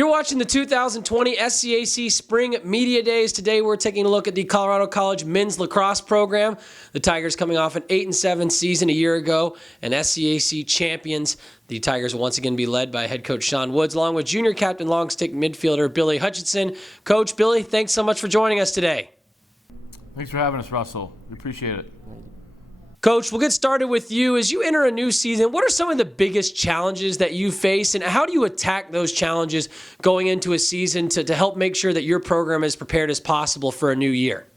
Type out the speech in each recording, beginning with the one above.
You're watching the 2020 SCAC Spring Media Days. Today we're taking a look at the Colorado College men's lacrosse program. The Tigers coming off an 8-7 season a year ago and SCAC champions. The Tigers will once again be led by head coach Sean Woods along with junior captain long stick midfielder Billy Hutchison. Coach Billy, thanks so much for joining us today. Thanks for having us, Russell. We appreciate it. Coach, we'll get started with you. As you enter a new season, what are some of the biggest challenges that you face, and how do you attack those challenges going into a season to help make sure that your program is prepared as possible for a new year?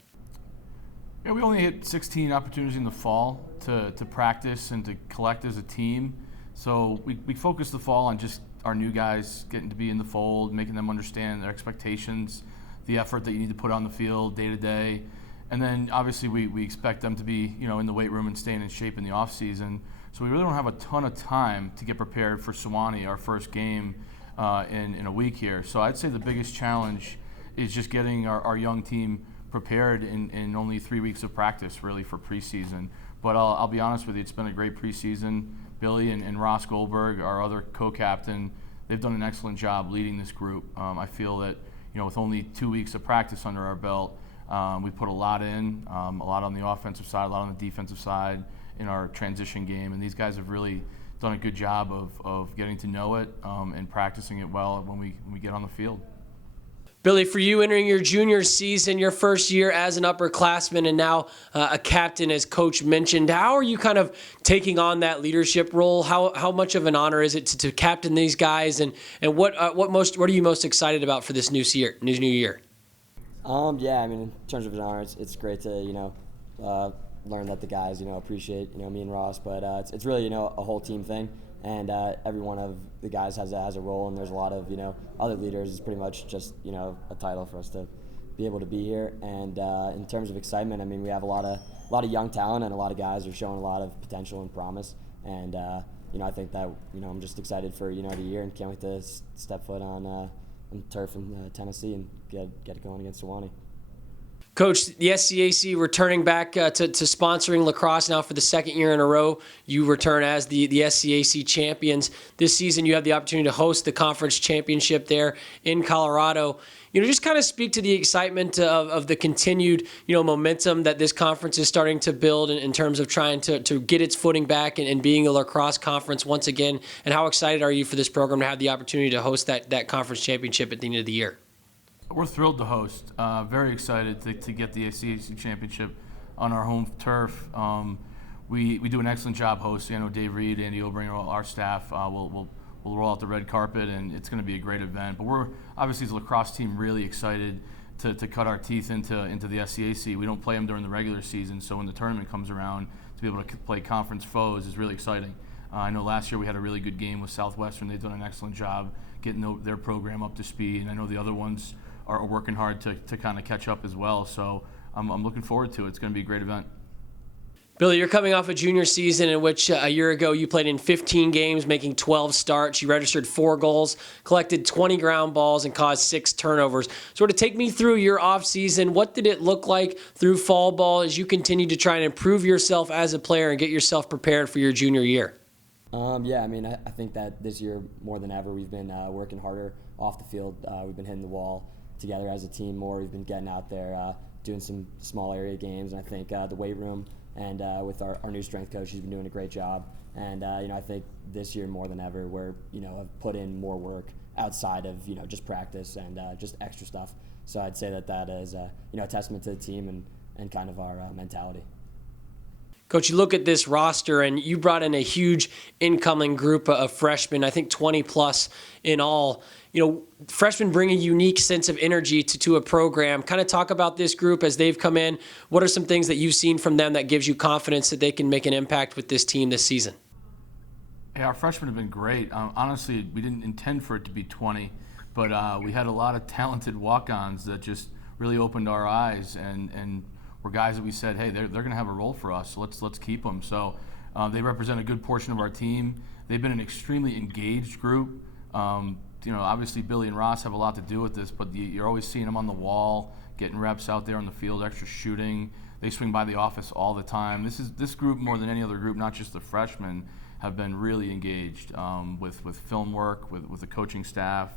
Yeah, we only had 16 opportunities in the fall to practice and to collect as a team. So we focused the fall on just our new guys getting to be in the fold, making them understand their expectations, the effort that you need to put on the field day to day. And then obviously we expect them to be, in the weight room and staying in shape in the off season. So we really don't have a ton of time to get prepared for Sewanee, our first game in a week here. So I'd say the biggest challenge is just getting our young team prepared in only 3 weeks of practice, really, for preseason. But I'll be honest with you, it's been a great preseason. Billy and Ross Goldberg, our other co-captain, they've done an excellent job leading this group. I feel that, with only 2 weeks of practice under our belt, we put a lot in, a lot on the offensive side, a lot on the defensive side in our transition game, and these guys have really done a good job of getting to know it and practicing it well when we get on the field. Billy, for you entering your junior season, your first year as an upperclassman and now a captain, as Coach mentioned, how are you kind of taking on that leadership role? How much of an honor is it to captain these guys, and what are you most excited about for this new year? Yeah, in terms of an honor, it's great to, learn that the guys, appreciate, me and Ross, but it's really, a whole team thing, and every one of the guys has a role, and there's a lot of, other leaders. It's pretty much just, a title for us to be able to be here. And in terms of excitement, we have a lot of young talent, and a lot of guys are showing a lot of potential and promise, and I think that, I'm just excited for, the year, and can't wait to step foot on turf in Tennessee and get it going against Sewanee. Coach, the SCAC returning back to sponsoring lacrosse now for the second year in a row. You return as the SCAC champions. This season you have the opportunity to host the conference championship there in Colorado. Just kind of speak to the excitement of the continued, momentum that this conference is starting to build in terms of trying to get its footing back and being a lacrosse conference once again. And how excited are you for this program to have the opportunity to host that conference championship at the end of the year? We're thrilled to host. Very excited to get the SCAC championship on our home turf. We do an excellent job hosting. I know Dave Reed, Andy Obringer, our staff will roll out the red carpet, and it's going to be a great event. But we're obviously, as a lacrosse team, really excited to cut our teeth into the SCAC. We don't play them during the regular season, so when the tournament comes around, to be able to play conference foes is really exciting. I know last year we had a really good game with Southwestern. They've done an excellent job getting their program up to speed, and I know the other ones are working hard to kind of catch up as well. So I'm looking forward to it. It's going to be a great event. Billy, you're coming off a junior season in which a year ago you played in 15 games, making 12 starts. You registered 4 goals, collected 20 ground balls, and caused 6 turnovers. Sort of take me through your off season. What did it look like through fall ball as you continue to try and improve yourself as a player and get yourself prepared for your junior year? I think that this year more than ever we've been working harder off the field. We've been hitting the wall together as a team more. We've been getting out there, doing some small area games, and I think the weight room and with our new strength coach, he's been doing a great job. And I think this year more than ever we're have put in more work outside of just practice and just extra stuff. So I'd say that is a testament to the team and kind of our mentality. Coach, you look at this roster, and you brought in a huge incoming group of freshmen, I think 20 plus in all. Freshmen bring a unique sense of energy to a program. Kind of talk about this group as they've come in. What are some things that you've seen from them that gives you confidence that they can make an impact with this team this season? Yeah, our freshmen have been great. Honestly, we didn't intend for it to be 20, but we had a lot of talented walk-ons that just really opened our eyes and were guys that we said, hey, they're going to have a role for us, so let's keep them. So they represent a good portion of our team. They've been an extremely engaged group. Obviously Billy and Ross have a lot to do with this, but you're always seeing them on the wall, getting reps out there on the field, extra shooting. They swing by the office all the time. This group, more than any other group, not just the freshmen, have been really engaged with film work, with the coaching staff.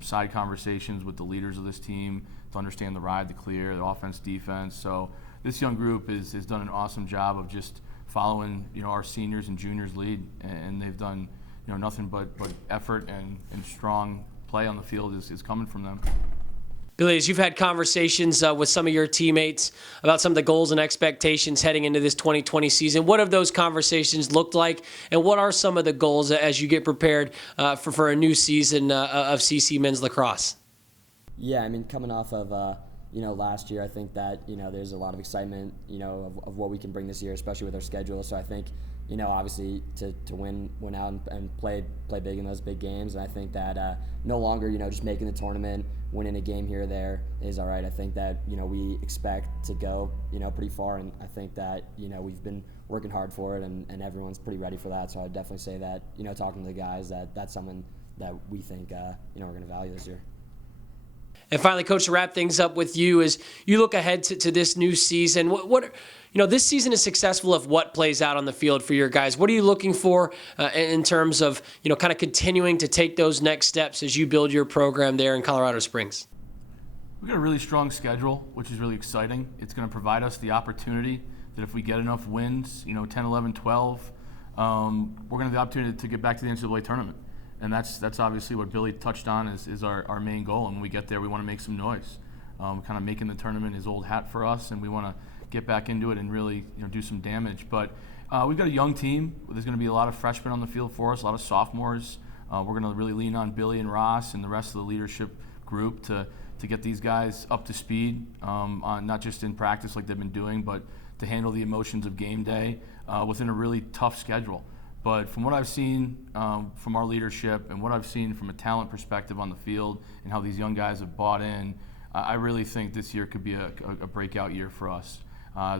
side conversations with the leaders of this team to understand the ride, the clear, the offense, defense. So this young group has done an awesome job of just following, our seniors and juniors lead, and they've done, nothing but effort and strong play on the field is coming from them. Billy, as you've had conversations with some of your teammates about some of the goals and expectations heading into this 2020 season, what have those conversations looked like, and what are some of the goals as you get prepared for a new season of CC men's lacrosse? Yeah, I mean, coming off of last year, I think that there's a lot of excitement of what we can bring this year, especially with our schedule. So I think obviously to win out and play big in those big games, and I think that no longer just making the tournament, winning a game here or there is all right. I think that we expect to go pretty far, and I think that we've been working hard for it, and everyone's pretty ready for that. So I'd definitely say that talking to the guys, that's something that we think we're going to value this year. And finally, Coach, to wrap things up with you, as you look ahead to this new season, what this season is successful if what plays out on the field for your guys. What are you looking for in terms of kind of continuing to take those next steps as you build your program there in Colorado Springs? We've got a really strong schedule, which is really exciting. It's going to provide us the opportunity that if we get enough wins, 10, 11, 12, we're going to have the opportunity to get back to the NCAA tournament. And that's obviously what Billy touched on is our main goal. And when we get there, we want to make some noise. Kind of making the tournament his old hat for us, and we want to get back into it and really do some damage. But we've got a young team. There's going to be a lot of freshmen on the field for us, a lot of sophomores. We're going to really lean on Billy and Ross and the rest of the leadership group to get these guys up to speed, on not just in practice like they've been doing, but to handle the emotions of game day within a really tough schedule. But from what I've seen from our leadership and what I've seen from a talent perspective on the field and how these young guys have bought in, I really think this year could be a breakout year for us.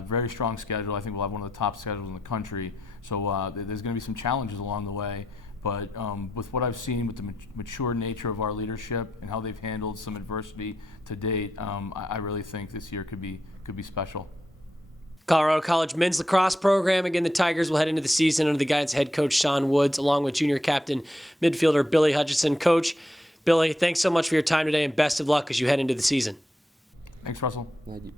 Very strong schedule. I think we'll have one of the top schedules in the country. So there's going to be some challenges along the way. But with what I've seen with the mature nature of our leadership and how they've handled some adversity to date, I really think this year could be special. Colorado College men's lacrosse program. Again, the Tigers will head into the season under the guidance of head coach Sean Woods, along with junior captain midfielder Billy Hutchison. Coach, Billy, thanks so much for your time today, and best of luck as you head into the season. Thanks, Russell. Thank you.